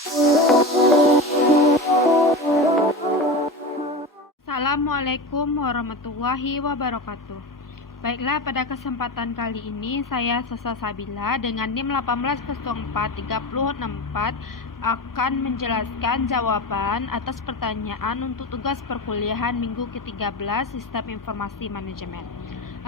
Assalamualaikum warahmatullahi wabarakatuh. Baiklah, pada kesempatan kali ini saya Sasa Sabila dengan NIM 1804364 akan menjelaskan jawaban atas pertanyaan untuk tugas perkuliahan minggu ke-13 Sistem Informasi Manajemen.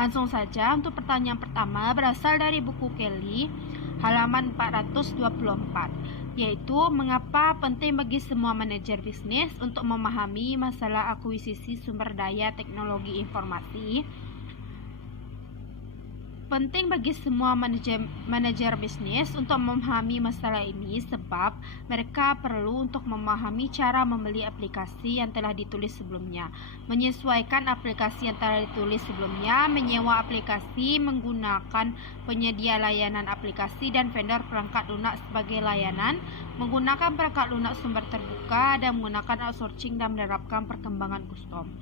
Langsung saja, untuk pertanyaan pertama berasal dari buku Kelly halaman 424, yaitu mengapa penting bagi semua manajer bisnis untuk memahami masalah akuisisi sumber daya teknologi informasi. Penting bagi semua manajer bisnis untuk memahami masalah ini sebab mereka perlu untuk memahami cara membeli aplikasi yang telah ditulis sebelumnya, menyesuaikan aplikasi yang telah ditulis sebelumnya, menyewa aplikasi, menggunakan penyedia layanan aplikasi dan vendor perangkat lunak sebagai layanan, menggunakan perangkat lunak sumber terbuka, dan menggunakan outsourcing dan menerapkan perkembangan custom.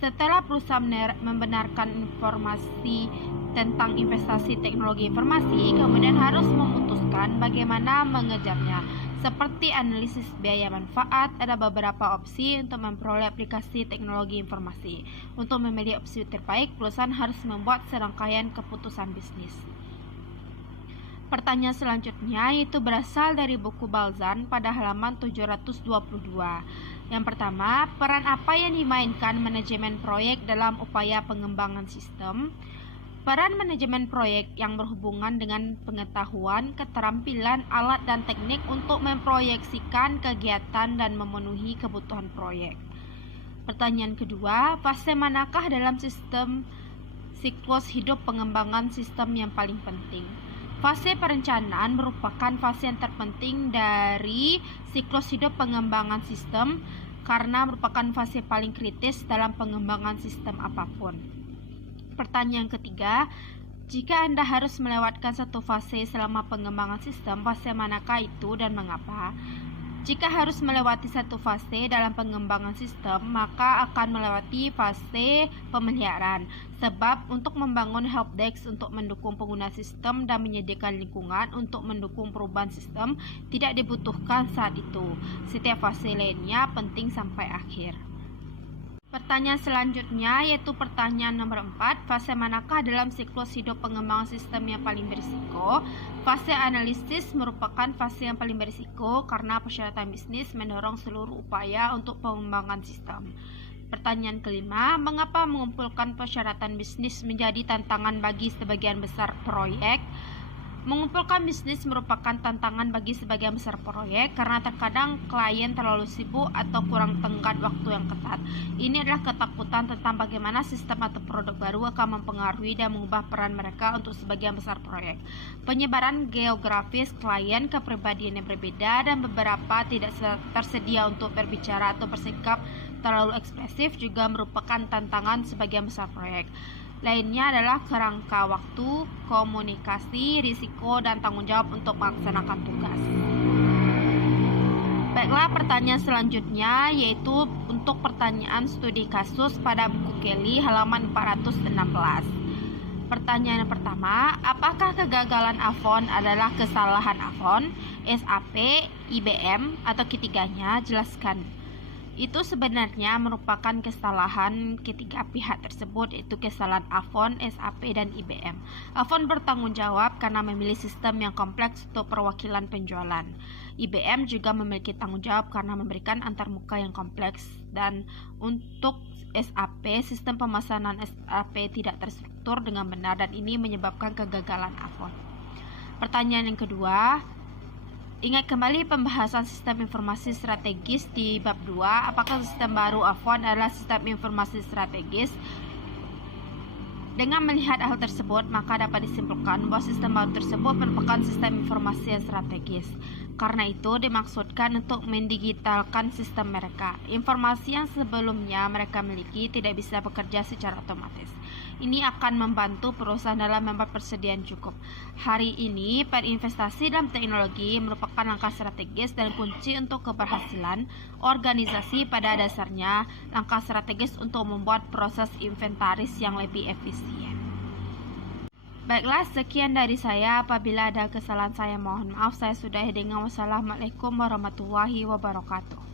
Setelah perusahaan membenarkan informasi tentang investasi teknologi informasi, kemudian harus memutuskan bagaimana mengejarnya. Seperti analisis biaya manfaat, ada beberapa opsi untuk memperoleh aplikasi teknologi informasi. Untuk memilih opsi terbaik, perusahaan harus membuat serangkaian keputusan bisnis. Pertanyaan selanjutnya yaitu berasal dari buku Balzan pada halaman 722. Yang pertama, peran apa yang dimainkan manajemen proyek dalam upaya pengembangan sistem? Peran manajemen proyek yang berhubungan dengan pengetahuan, keterampilan, alat, dan teknik untuk memproyeksikan kegiatan dan memenuhi kebutuhan proyek. Pertanyaan kedua, fase manakah dalam sistem siklus hidup pengembangan sistem yang paling penting? Fase perencanaan merupakan fase yang terpenting dari siklus hidup pengembangan sistem karena merupakan fase paling kritis dalam pengembangan sistem apapun. Pertanyaan ketiga, jika Anda harus melewatkan satu fase selama pengembangan sistem, fase manakah itu dan mengapa? Jika harus melewati satu fase dalam pengembangan sistem, maka akan melewati fase pemeliharaan. Sebab untuk membangun helpdesk untuk mendukung pengguna sistem dan menyediakan lingkungan untuk mendukung perubahan sistem tidak dibutuhkan saat itu. Setiap fase lainnya penting sampai akhir. Pertanyaan selanjutnya yaitu pertanyaan nomor 4, fase manakah dalam siklus hidup pengembangan sistem yang paling berisiko? Fase analisis merupakan fase yang paling berisiko karena persyaratan bisnis mendorong seluruh upaya untuk pengembangan sistem. Pertanyaan kelima, mengapa mengumpulkan persyaratan bisnis menjadi tantangan bagi sebagian besar proyek? Mengumpulkan bisnis merupakan tantangan bagi sebagian besar proyek karena terkadang klien terlalu sibuk atau kurang tenggat waktu yang ketat. Ini adalah ketakutan tentang bagaimana sistem atau produk baru akan mempengaruhi dan mengubah peran mereka untuk sebagian besar proyek. Penyebaran geografis klien, kepribadian yang berbeda, dan beberapa tidak tersedia untuk berbicara atau bersikap terlalu ekspresif juga merupakan tantangan sebagian besar proyek. Lainnya adalah kerangka waktu, komunikasi, risiko, dan tanggung jawab untuk melaksanakan tugas. Baiklah, pertanyaan selanjutnya yaitu untuk pertanyaan studi kasus pada buku Kelly halaman 416. Pertanyaan yang pertama, apakah kegagalan Avon adalah kesalahan Avon, SAP, IBM, atau ketiganya? Jelaskan. Itu sebenarnya merupakan kesalahan ketiga pihak tersebut, yaitu kesalahan Avon, SAP, dan IBM. Avon bertanggung jawab karena memilih sistem yang kompleks untuk perwakilan penjualan. IBM juga memiliki tanggung jawab karena memberikan antarmuka yang kompleks, dan untuk SAP, sistem pemesanan SAP tidak terstruktur dengan benar dan ini menyebabkan kegagalan Avon. Pertanyaan yang kedua, ingat kembali pembahasan sistem informasi strategis di bab 2. Apakah sistem baru Avon adalah sistem informasi strategis? Dengan melihat hal tersebut, maka dapat disimpulkan bahwa sistem baru tersebut merupakan sistem informasi yang strategis. Karena itu, dimaksudkan untuk mendigitalkan sistem mereka. Informasi yang sebelumnya mereka miliki tidak bisa bekerja secara otomatis. Ini akan membantu perusahaan dalam membuat persediaan cukup. Hari ini, berinvestasi dalam teknologi merupakan langkah strategis dan kunci untuk keberhasilan organisasi. Pada dasarnya, langkah strategis untuk membuat proses inventaris yang lebih efisien. Baiklah, sekian dari saya. Apabila ada kesalahan saya mohon maaf. Saya sudahi dengan wassalamualaikum warahmatullahi wabarakatuh.